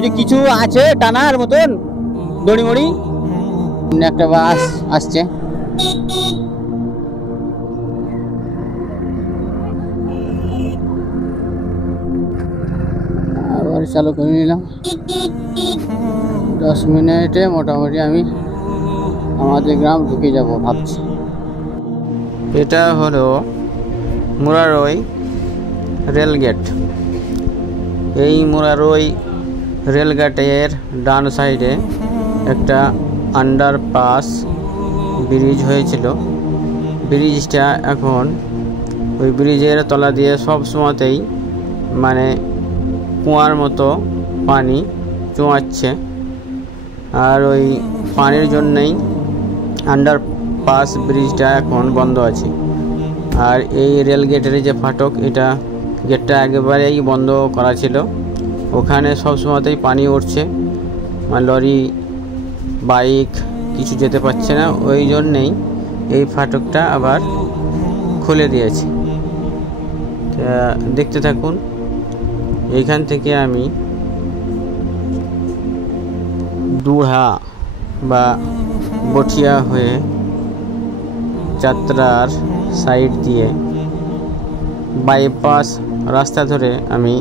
ওই যে কিছু আছে টানার মতন দড়ি মড়ি। একটা বাস আসছে। আবার চালু করে নিলাম। 10 মিনিটে মোটামুটি আমি আমাদের গ্রাম ঢুকে যাব ভাবছি। এটা হলো মুরারই রেলগেট। এই মুরারই রেলগেটের ডান সাইডে একটা আন্ডারপাস ব্রিজ হয়েছিল। ব্রিজটা এখন ওই ব্রিজের তলা দিয়ে সব সময়তেই মানে কুয়ার মতো পানি চুয়াচ্ছে, আর ওই পানির জন্যই আন্ডারপাস ব্রিজটা এখন বন্ধ আছে। আর এই রেল গেটের যে ফাটক, এটা গেটটা একেবারেই বন্ধ করা ছিল। ওখানে সব সময়তেই পানি উঠছে, মানে লরি বাইক কিছু যেতে পারছে না। ওই জন্যেই এই ফাটকটা আবার খুলে দিয়েছে। দেখতে থাকুন। এইখান থেকে আমি দুহা বা বটিয়া হয়ে যাত্রার সাইড দিয়ে বাইপাস রাস্তা ধরে আমি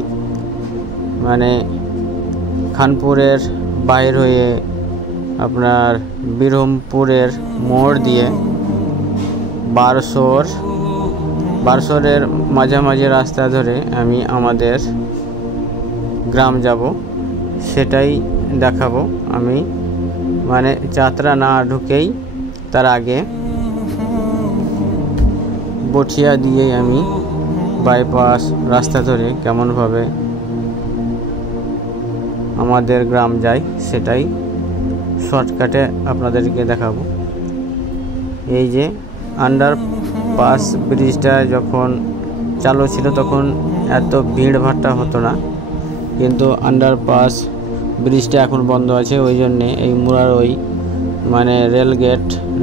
মানে খানপুরের বাইর হয়ে আপনার বীরহমপুরের মোড় দিয়ে বারসরের মাঝামাঝি রাস্তা ধরে আমি আমাদের গ্রাম যাব, সেটাই দেখাবো আমি। মানে যাত্রা না ঢুকেই তার আগে বটিয়া দিয়ে আমি বাইপাস রাস্তা ধরে কেমনভাবে আমাদের গ্রাম যাই, সেটাই শর্টকাটে আপনাদেরকে দেখাবো। এই যে আন্ডারপাস ব্রিজটা যখন চালু ছিল তখন এত ভিড় ভাট্টা হতো না, কিন্তু আন্ডারপাস ব্রিজটা এখন বন্ধ আছে। ওই জন্যে এই মুরারই মানে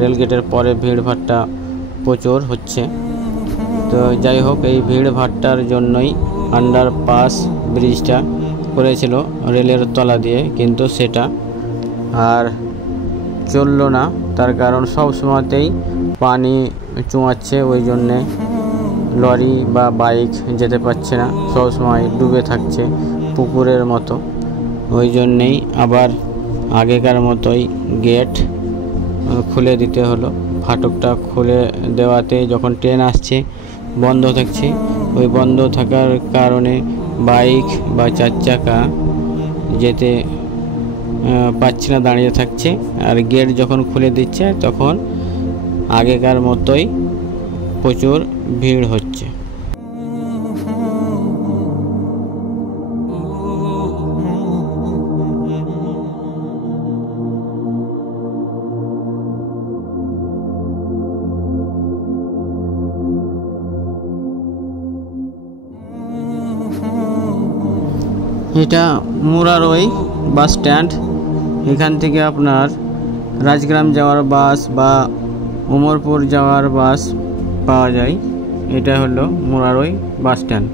রেলগেটের পরে ভিড় ভাট্টা প্রচুর হচ্ছে। তো যাই হোক, এই ভিড় ভাট্টার জন্যই আন্ডারপাস ব্রিজটা করেছিল রেলের তলা দিয়ে, কিন্তু সেটা আর চললো না। তার কারণ সব সময়তেই পানি চুঁয়াচ্ছে, ওই জন্যে লরি বা বাইক যেতে পারছে না, সব সময় ডুবে থাকছে পুকুরের মতো। ওই জন্যেই আবার আগেকার মতোই গেট খুলে দিতে হলো। ফাটকটা খুলে দেওয়াতে যখন ট্রেন আসছে বন্ধ থাকছে, ওই বন্ধ থাকার কারণে বাইক বা 4 চাকা যেতে পারছে না, দাঁড়িয়ে থাকছে। আর গেট যখন খুলে দিচ্ছে তখন আগেকার মতোই প্রচুর ভিড় হচ্ছে। এটা মুরারই বাস স্ট্যান্ড। এখান থেকে আপনার রাজগ্রাম যাওয়ার বাস বা উমরপুর যাওয়ার বাস পাওয়া যায়। এটা হলো মুরারই বাস স্ট্যান্ড।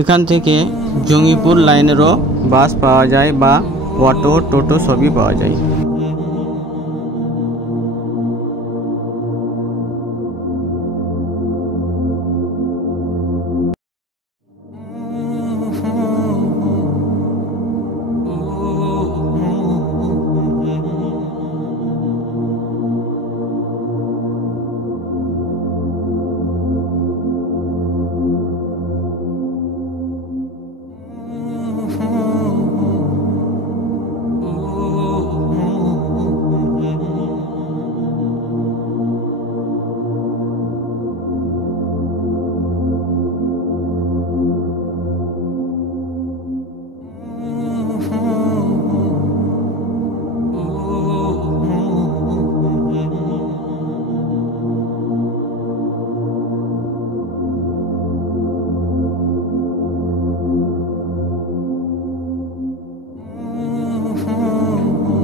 এখান থেকে জঙ্গিপুর লাইনেরও বাস পাওয়া যায় বা অটো টোটো সবই পাওয়া যায়।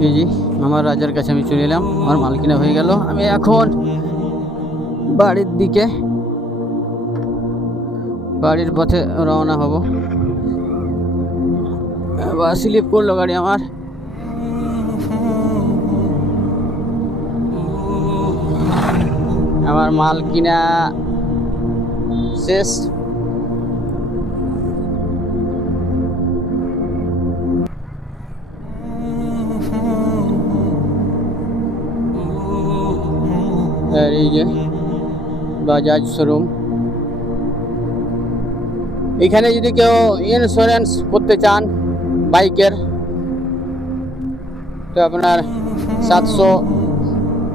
এই যে আমার রাজার কাছে আমি চলে এলাম, আমার মাল কিনা হয়ে গেল। আমি এখন বাড়ির দিকে, বাড়ির পথে রওনা হব। বাবা স্লিপ করলো গাড়ি আমার। আমার মাল কিনা শেষ। আর এই যে বাজাজ শোরুম, এখানে যদি কেউ ইন্স্যুরেন্স করতে চান বাইকের, তো আপনার 700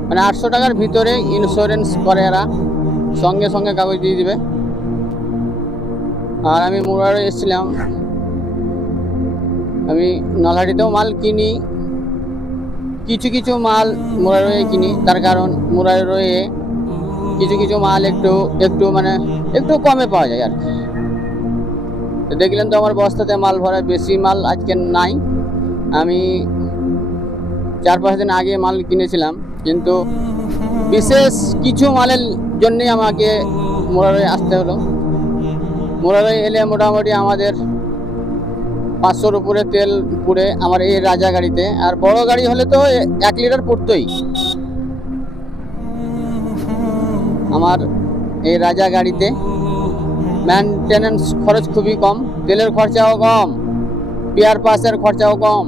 মানে 800 টাকার ভিতরে ইন্স্যুরেন্স করে এরা, সঙ্গে সঙ্গে কাগজ দিয়ে দিবে। আর আমি মুরারে এসেছিলাম, আমি নলহাটিতেও মাল কিনি, কিছু কিছু মাল মুরারে কিনি, তার কারণ মুরারে কিছু কিছু মাল একটু মানে একটু কমে পাওয়া যায় আর কি। তো দেখলেন তো আমার বস্তাতে মাল ভরা, বেশি মাল আজকে নাই। আমি 4-5 দিন আগে মাল কিনেছিলাম, কিন্তু বিশেষ কিছু মালের জন্যই আমাকে মুরারে আসতে হলো। মুরারে এলে মোটামুটি আমাদের 500-র উপরে তেল পুড়ে আমার এই রাজা গাড়িতে। আর বড় গাড়ি হলে তো 1 লিটার পুড়তই। আমার এই রাজা গাড়িতে মেনটেনেন্স খরচ খুবই কম, তেলের খরচাও কম, পেয়ার পাসের খরচাও কম।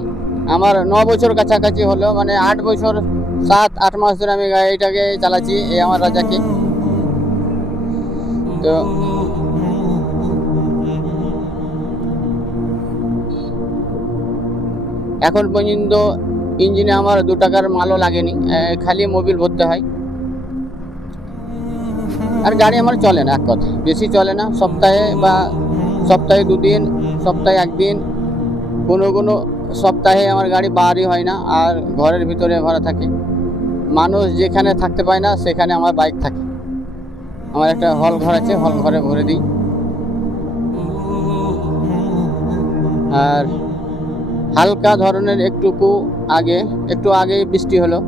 আমার 9 বছর কাছাকাছি হলো, মানে 8 বছর 7-8 মাস ধরে আমি গাড়িটাকে চালাচ্ছি, এই আমার রাজাকে। তো এখন পর্যন্ত ইঞ্জিনে আমার 2 টাকার মালও লাগেনি, খালি মোবিল ভরতে হয়। আর গাড়ি আমার চলে না, এক কথা বেশি চলে না। সপ্তাহে 2 দিন, সপ্তাহে 1 দিন, কোনো সপ্তাহে আমার গাড়ি বারই হয় না। আর ঘরের ভিতরে ভরা থাকে, মানুষ যেখানে থাকতে পায় না সেখানে আমার বাইক থাকে। আমার একটা হল ঘর আছে, হল ঘরে ভরে দিই। আর হালকা ধরনের একটু আগে বৃষ্টি হলো,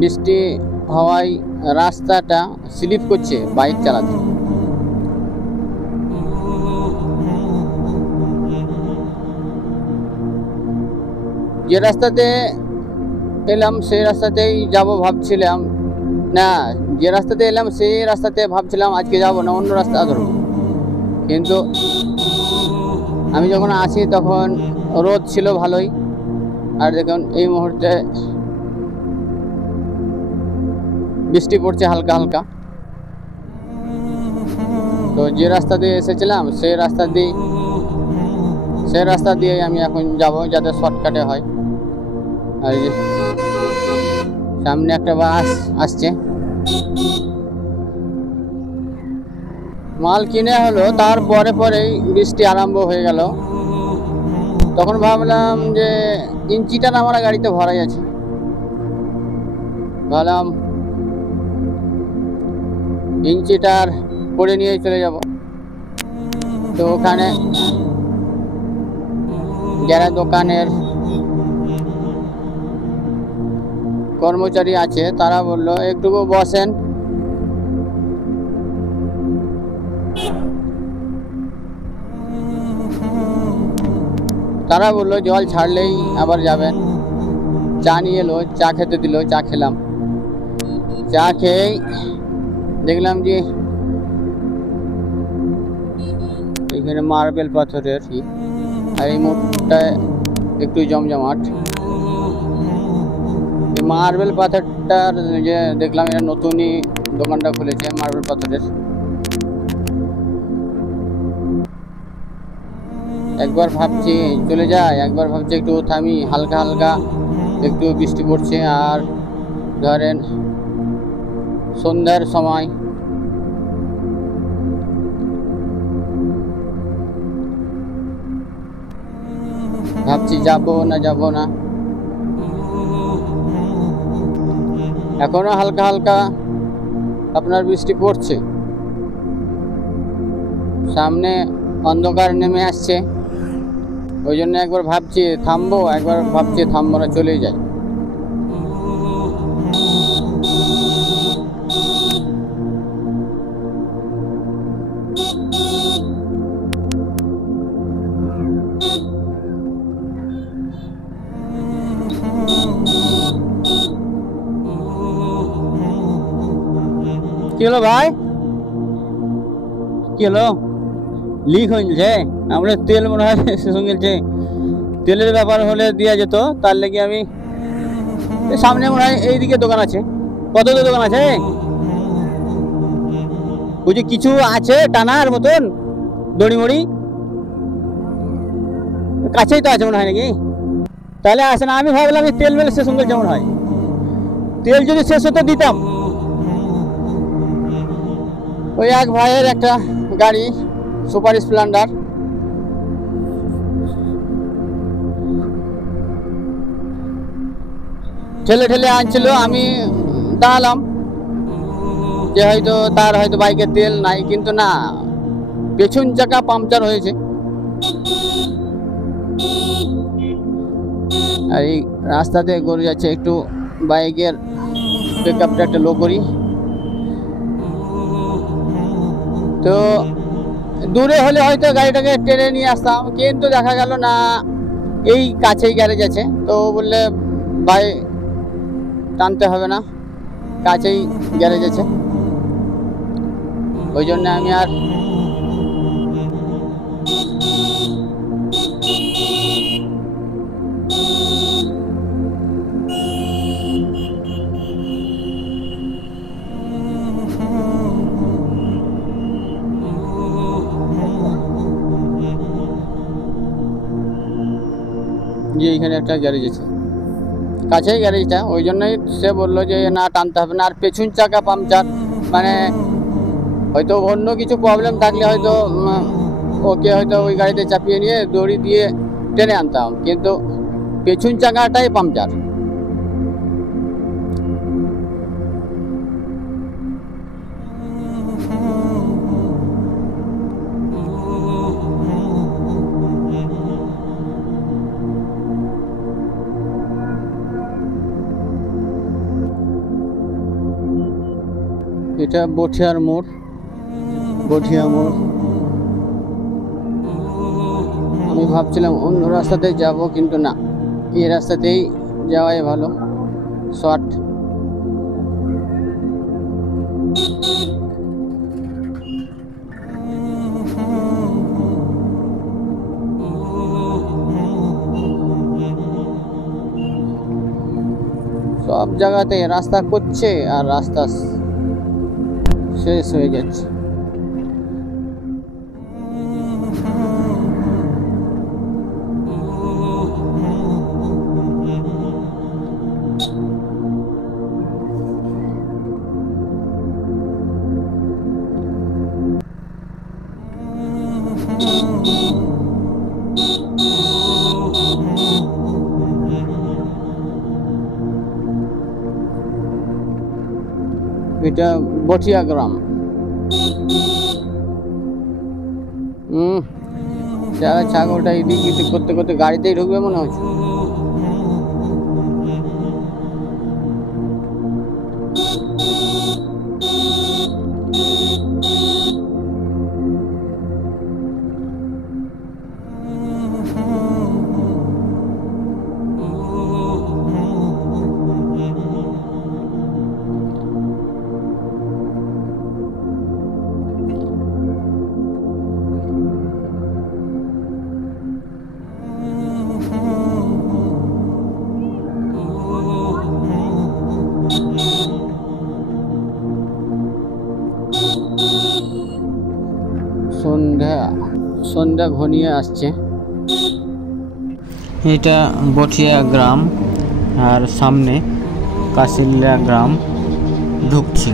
বৃষ্টি হওয়ায় রাস্তাটা স্লিপ করছে বাইক চালাতে। যে রাস্তাতে এলাম সেই রাস্তাতেই যাব ভাবছিলাম, না যে রাস্তাতে এলাম সেই রাস্তাতে ভাবছিলাম আজকে যাব না, অন্য রাস্তা ধরবো। কিন্তু আমি যখন আসি তখন রোদ ছিল ভালোই। আর দেখুন এই মুহূর্তে বৃষ্টি পড়ছে হালকা হালকা। তো যে রাস্তা দিয়ে এসেছিলাম সেই রাস্তা দিয়ে আমি এখন যাব, যাতে শর্টকাটে হয়। আর এই যে সামনে একটা বাস আসছে। মাল কিনে হলো, তার পরেই বৃষ্টি আরম্ভ হয়ে গেল। তখন ভাবলাম যে ইঞ্চিটা আমার গাড়িতে ভরাই আছে, ভাবলাম ইঞ্চিটার করে নিয়ে চলে যাব। তো ওখানে যারা দোকানের কর্মচারী আছে তারা বলল একটু বসেন। তারা বললো জল ছাড়লেই আবার যাবেন। চা নিয়ে এলো, চা খেতে দিল, চা খেলাম। চা খেয়েই দেখলাম যে এখানে মার্বেল পাথরের, আর এই মোড়টা একটু জমজমাট। মার্বেল পাথরটার যে দেখলাম এটা নতুনই দোকানটা খুলেছে মার্বেল পাথরের। একবার ভাবছি চলে যায়, একবার ভাবছি একটু থামি, হালকা হালকা একটু বৃষ্টি পড়ছে। আর ধরেন সন্ধ্যার সময় ভাবছি যাব না। এখনো হালকা হালকা আপনার বৃষ্টি পড়ছে, সামনে অন্ধকার নেমে আসছে। ওই জন্য একবার ভাবছি থামবো, একবার ভাবছি থামবো না, চলেই যাই। কি হলো ভাই, কি হলো? লিক হয়ে গেছে? আমরা তেল মনে হয় শেষ হয়ে গেছে। তেলের ব্যাপার হলে দেওয়া যেত, তার লেগে আমি সামনে মনে হয় এইদিকে দোকান আছে। কত দোকান আছে বুঝি? কিছু আছে টানার মতন দড়ি মড়ি? কাছেই তো আছে মনে হয় নাকি? তাহলে আসে না, আমি ভাবলাম তেল মেলে শেষ হয়ে গেছে মনে হয়। তেল যদি শেষ হতো দিতাম। ওই এক ভাইয়ের একটা গাড়ি, সুপার স্প্লেন্ডার, ঠেলে ঠেলে আনছিল। আমি দাঁড়ালাম যে হয়তো তার হয়তো বাইকে তেল নাই, কিন্তু না, পেছন চাকা পাংচার হয়েছে। আর এই রাস্তাতে গড়ে যাচ্ছে, একটু বাইকের পিকআপটা একটা লো করি। তো দূরে হলে হয়তো গাড়িটাকে টেনে নিয়ে আসতাম, কিন্তু দেখা গেল না, এই কাছেই গ্যারেজ আছে। তো বললে ভাই টানতে হবে না, কাছেই গ্যারেজ আছে, ওই জন্য আমি আর যে এইখানে একটা গ্যারেজ আছে, কাছেই গ্যারেজটা, ওই জন্যই সে বললো যে না টানতে হবে না। আর পেছন চাকা পাংচার, মানে হয়তো অন্য কিছু প্রবলেম থাকলে হয়তো ওকে হয়তো ওই গাড়িতে চাপিয়ে নিয়ে দড়ি দিয়ে টেনে আনতাম, কিন্তু পেছন চাকাটাই পাংচার। এটা বঠিয়ার মোড়, বঠিয়া মোড়। আমি ভাবছিলাম অন্য রাস্তাতে যাব, কিন্তু না, এই রাস্তাতেই যাওয়াই ভালো, শর্ট। সব জায়গাতে রাস্তা করছে আর রাস্তা শেষ হয়ে যাচ্ছে। এটা বঠিয়া গ্রাম। ছাগলটা এদিক এদিক করতে করতে গাড়িতেই ঢুকবে মনে হচ্ছে। সন্ধ্যা ঘনিয়ে আসছে। এটা বঠিয়া গ্রাম, আর সামনে কাশিল্লা গ্রাম ঢুকছি।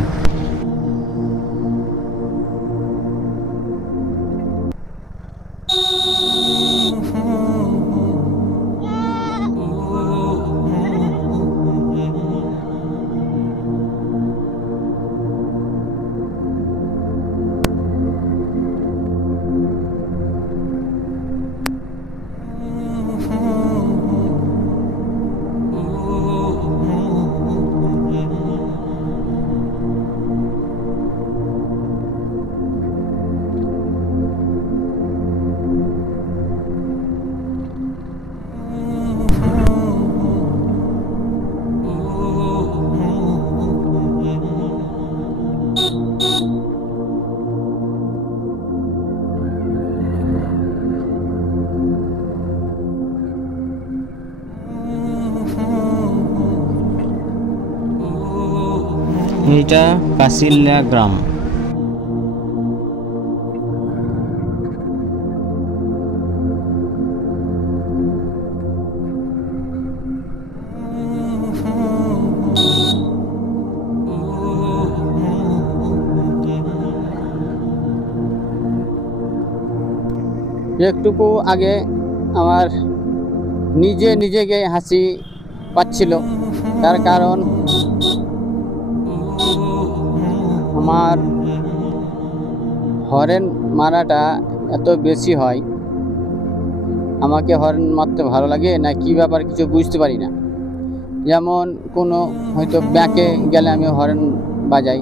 এইটা কাশিল্লা গ্রাম। একটুকু আগে আমার নিজেকে হাসি পাচ্ছিল, তার কারণ আমার হরেন মারাটা এত বেশি হয়। আমাকে হরেন মারতে ভালো লাগে না কি ব্যাপার কিছু বুঝতে পারি না। যেমন কোনো হয়তো ব্যাংকে গেলে আমি হরেন বাজাই,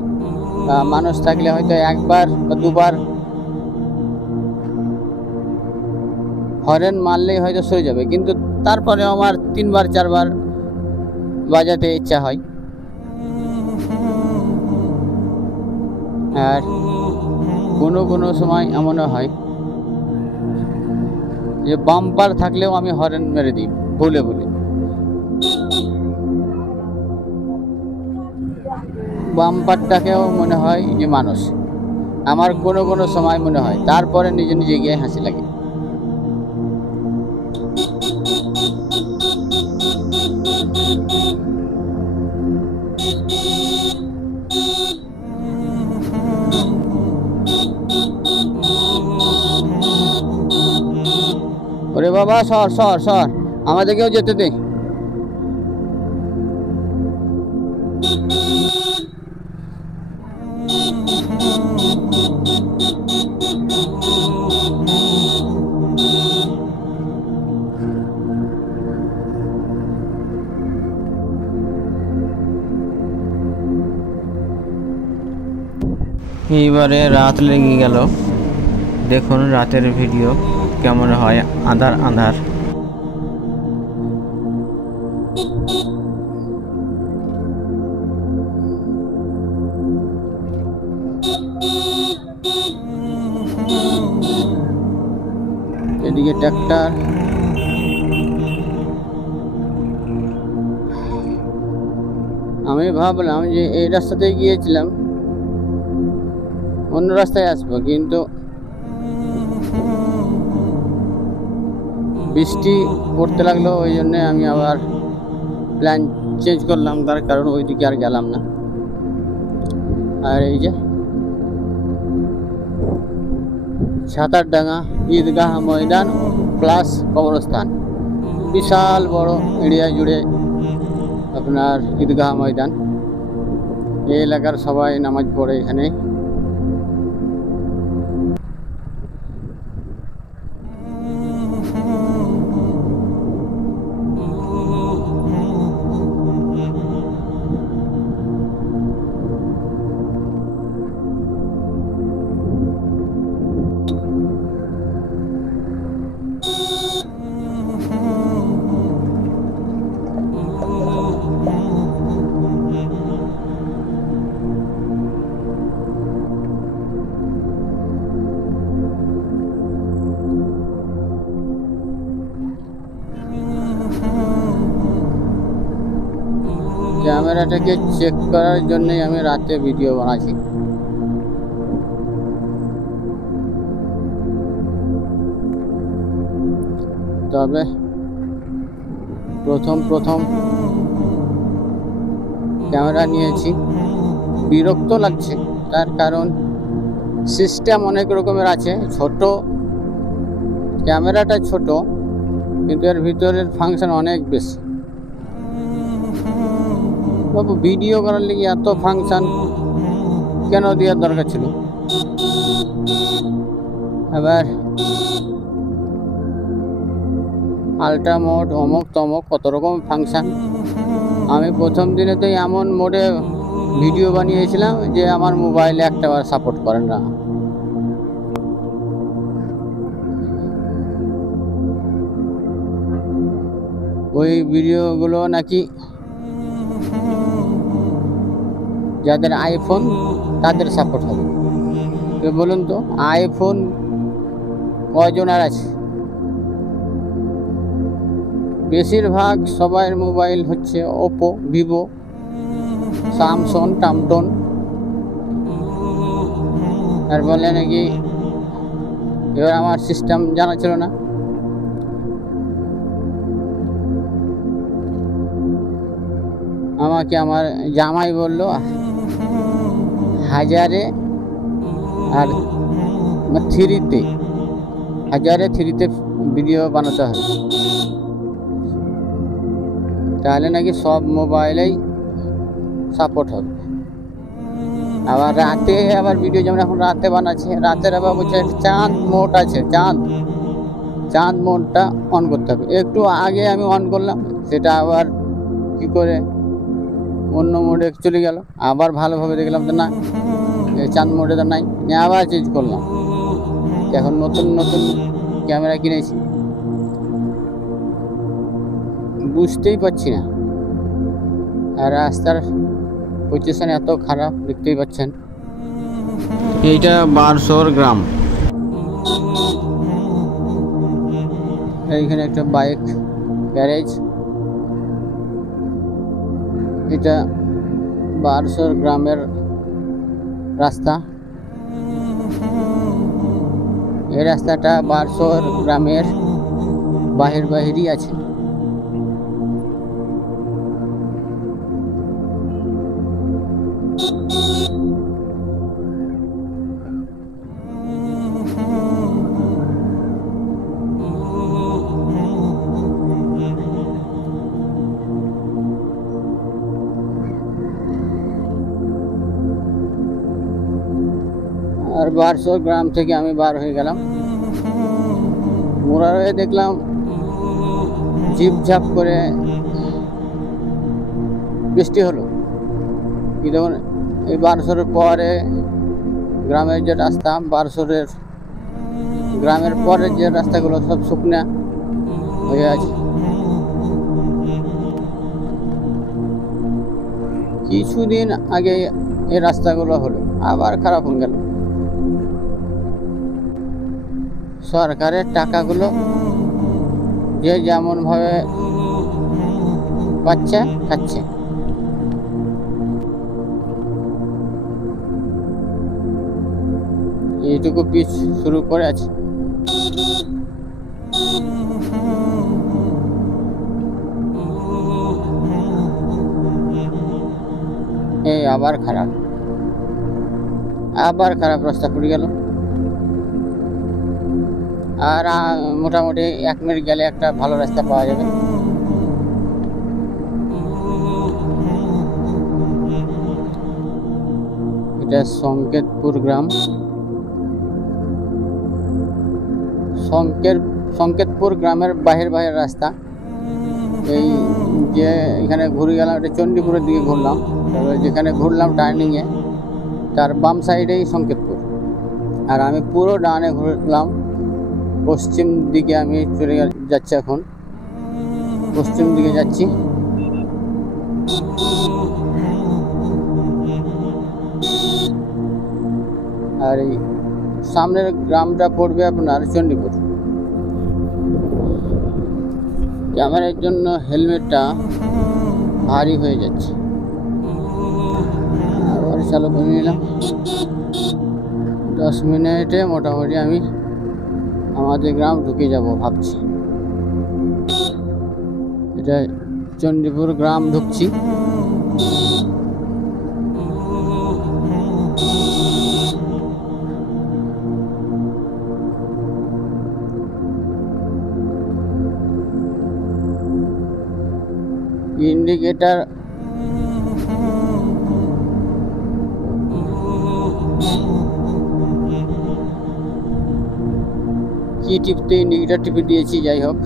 বা মানুষ থাকলে হয়তো একবার বা দুবার হরেন মারলেই হয়তো সরে যাবে, কিন্তু তারপরে আমার 3বার 4বার বাজাতে ইচ্ছা হয়। আর কোনো সময় এমনও হয় যে বাম্পার থাকলেও আমি হরেন মেরে দিই ভুলে ভুলে। বাম্পারটাকেও মনে হয় যে মানুষ, আমার কোনো সময় মনে হয়, তারপরে নিজে গিয়ে হাসি লাগে। ওরে বাবা, সর আমাদেরকেও যেতে দে। এইবারে রাত লেগে গেল। দেখুন রাতের ভিডিও কেমন হয়, আঁধার আঁধার। এদিকে ট্রাক্টর, আমি ভাবলাম যে এই রাস্তাতে গিয়েছিলাম, অন্য রাস্তায় আসবো, কিন্তু বৃষ্টি পড়তে লাগলো, ওই জন্যে আমি আবার প্ল্যান চেঞ্জ করলাম, তার কারণ ওইদিকে আর গেলাম না। আর এই যে ছাতারডাঙ্গা ঈদগাহ ময়দান প্লাস কবরস্থান, বিশাল বড় এরিয়া জুড়ে আপনার ঈদগাহ ময়দান। এই এলাকার সবাই নামাজ পড়ে এখানে। ক্যামেরাটাকে চেক করার জন্যই আমি রাতে ভিডিও বানাচ্ছি। তবে প্রথম ক্যামেরা নিয়েছি, বিরক্ত লাগছে, তার কারণ সিস্টেম অনেক রকমের আছে। ছোট ক্যামেরাটা ছোট, কিন্তু এর ভিতরের ফাংশন অনেক বেশি। বাবু ভিডিও করার লেগে এত ফাংশন কেন দেওয়ার দরকার ছিল? আবার আল্ট্রা মোড, অমুক তমক, কত রকম ফাংশন। আমি প্রথম দিনে তো এমন মোডে ভিডিও বানিয়েছিলাম যে আমার মোবাইলে একটাবার সাপোর্ট করে না। ওই ভিডিওগুলো নাকি যাদের আইফোন তাদের সাপোর্ট হবে। তো বলুন তো, আইফোন কয়জনের আছে? বেশিরভাগ সবার মোবাইল হচ্ছে ওপো, ভিভো, স্যামসং, টামটন। আর বলে নাকি এবার আমার সিস্টেম জানা ছিল না। আমাকে আমার জামাই বললো 1000-এ আর 3-তে ভিডিও বানাতে হবে, তাহলে নাকি সব মোবাইলেই সাপোর্ট হবে। আবার রাতে আবার ভিডিও, যেমন এখন রাতে বানাচ্ছে, রাতের আবার বলছে চাঁদ মোড আছে, চাঁদ মোডটা অন করতে হবে। একটু আগে আমি অন করলাম, সেটা আবার কি করে অন্য মোডে চলে গেল। আবার ভালোভাবে দেখলাম তো না, চাঁদ মোডে তো নাই, আবার চেঞ্জ করলাম। এখন নতুন ক্যামেরা কিনেছি, বুঝতেই পারছি না। আর রাস্তার পজিশন এত খারাপ, দেখতেই পাচ্ছেন। এইটা বারসোর গ্রাম। এইখানে একটা বাইক গ্যারেজ। এটা বারসোর গ্রামের রাস্তা। এই রাস্তাটা বারসোর গ্রামের বাহিরই আছে। আর বারসোর গ্রাম থেকে আমি বার হয়ে গেলাম। মোরারয়ে দেখলাম ঝিপঝাপ করে বৃষ্টি হলো। কি দেখুন, এই বারসোরের পরে গ্রামের যে রাস্তা, বারসোরের গ্রামের পরে যে রাস্তাগুলো সব শুকনা হয়ে আছে। কিছুদিন আগে এই রাস্তাগুলো হলো, আবার খারাপ হয়ে গেল। সরকারের টাকাগুলো যে যেমন ভাবে পাচ্ছে খাচ্ছে। এইটুকু পিচ শুরু করে আছে। এই আবার খারাপ রাস্তা পড়ে গেল। আর মোটামুটি 1 মিনিট গেলে একটা ভালো রাস্তা পাওয়া যাবে। এটা সংকেতপুর গ্রাম। সংকেতপুর গ্রামের বাহির রাস্তা। এই যে এখানে ঘুরে গেলাম, এটা চণ্ডীপুরের দিকে ঘুরলাম। তবে যেখানে ঘুরলাম টার্নিংয়ে, তার বাম সাইডেই সংকেতপুর। আর আমি পুরো ডানে ঘুরলাম, পশ্চিম দিকে আমি চলে যাচ্ছি। এখন পশ্চিম দিকে যাচ্ছি। আর এই সামনের গ্রামটা পড়বে আপনার চণ্ডীপুর। ক্যামেরার জন্য হেলমেটটা ভারী হয়ে যাচ্ছে। আবার চালু করে নিলাম। 10 মিনিটে মোটামুটি আমি আমাদের গ্রাম ঢুকে যাব ভাবছি। এটা চণ্ডীপুর গ্রাম ঢুকছি। ইন্ডিকেটার কি টিপতে, ইন্ডিকেটার টিপে দিয়েছি। যাই হোক,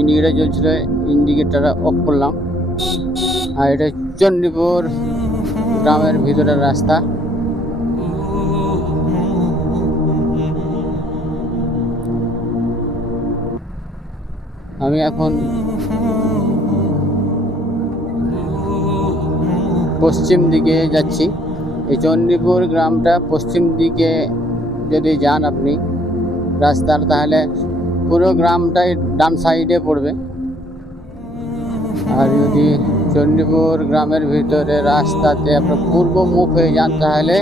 ইন্ডিকেটার জ্বলছিল, ইন্ডিকেটার অফ করলাম। আর এটা চণ্ডীপুর গ্রামের ভিতরের রাস্তা। আমি এখন পশ্চিম দিকে যাচ্ছি। এই চণ্ডীপুর গ্রামটা পশ্চিম দিকে যদি যান আপনি রাস্তার, তাহলে পুরো গ্রামটাই ডান সাইডে পড়বে। আর যদি চণ্ডীপুর গ্রামের ভিতরে রাস্তাতে আপনার পূর্ব মুখ হয়ে যান, তাহলে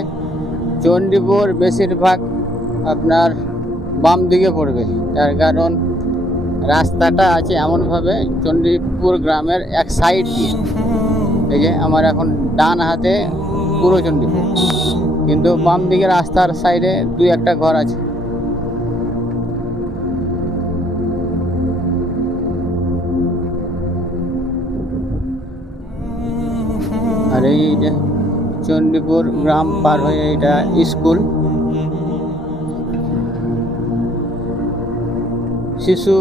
চণ্ডীপুর বেশিরভাগ আপনার বাম দিকে পড়বে, তার কারণ রাস্তাটা আছে এমনভাবে চণ্ডীপুর গ্রামের এক সাইড দিয়ে। এই যে আমার এখন ডান হাতে পুরো চণ্ডীপুর, কিন্তু বাম দিকে রাস্তার সাইডে 2-1টা ঘর আছে। আর এই যে চণ্ডীপুর গ্রাম পার হয়ে এটা স্কুল। শিশু,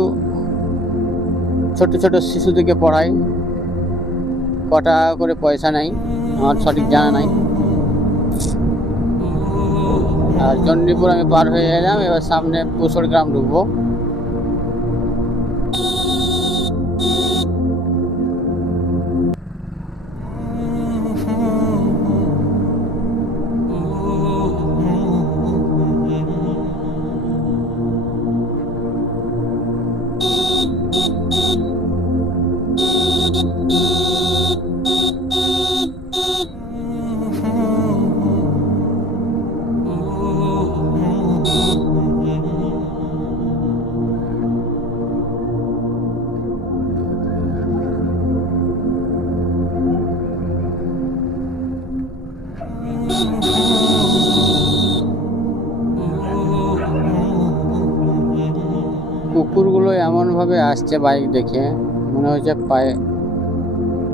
ছোট ছোট শিশুদেরকে পড়াই, কটা করে পয়সা নাই আমার সঠিক জানা নাই। আর চণ্ডীপুর আমি পার হয়ে এলাম, এবার সামনে পুষড় গ্রাম ঢুকবো। কুকুরগুলো এমনভাবে আসছে বাইক দেখে, মনে হচ্ছে পায়ে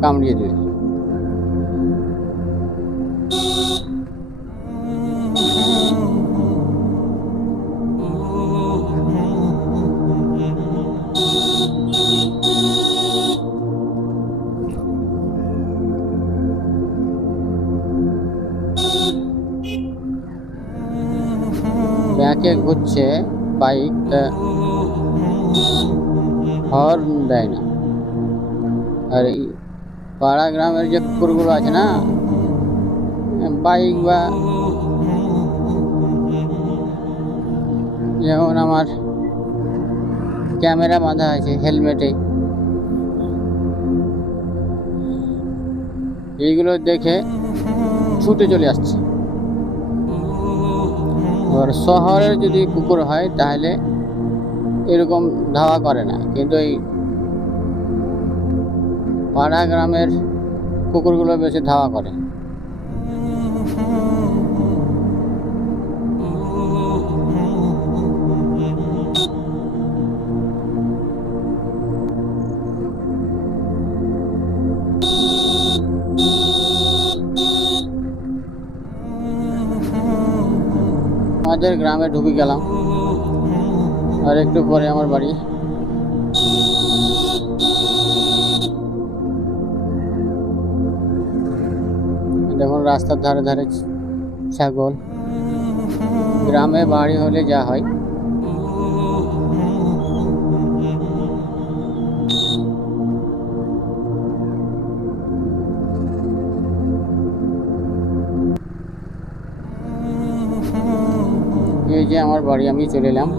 কামড়িয়ে দিল। ব্যাকে ঘুরছে বাইক, হর্ন দেয় না। আর এই পাড়া গ্রামের যে কুকুরগুলো আছে না, বাইক বা যেমন আমার ক্যামেরা বাঁধা আছে হেলমেটে, এইগুলো দেখে ছুটে চলে আসছে। এবার শহরের যদি কুকুর হয় তাহলে এরকম ধাওয়া করে না, কিন্তু এই পাড়া গ্রামের কুকুরগুলো বেশি ধাওয়া করে। আমাদের গ্রামে ঢুকে গেলাম, আর একটু পরে আমার বাড়ি। দেখুন রাস্তার ধারে ধারে ছাগল। গ্রামে বাড়ি হলে যা হয়। এই যে আমার বাড়ি, আমি চলে এলাম।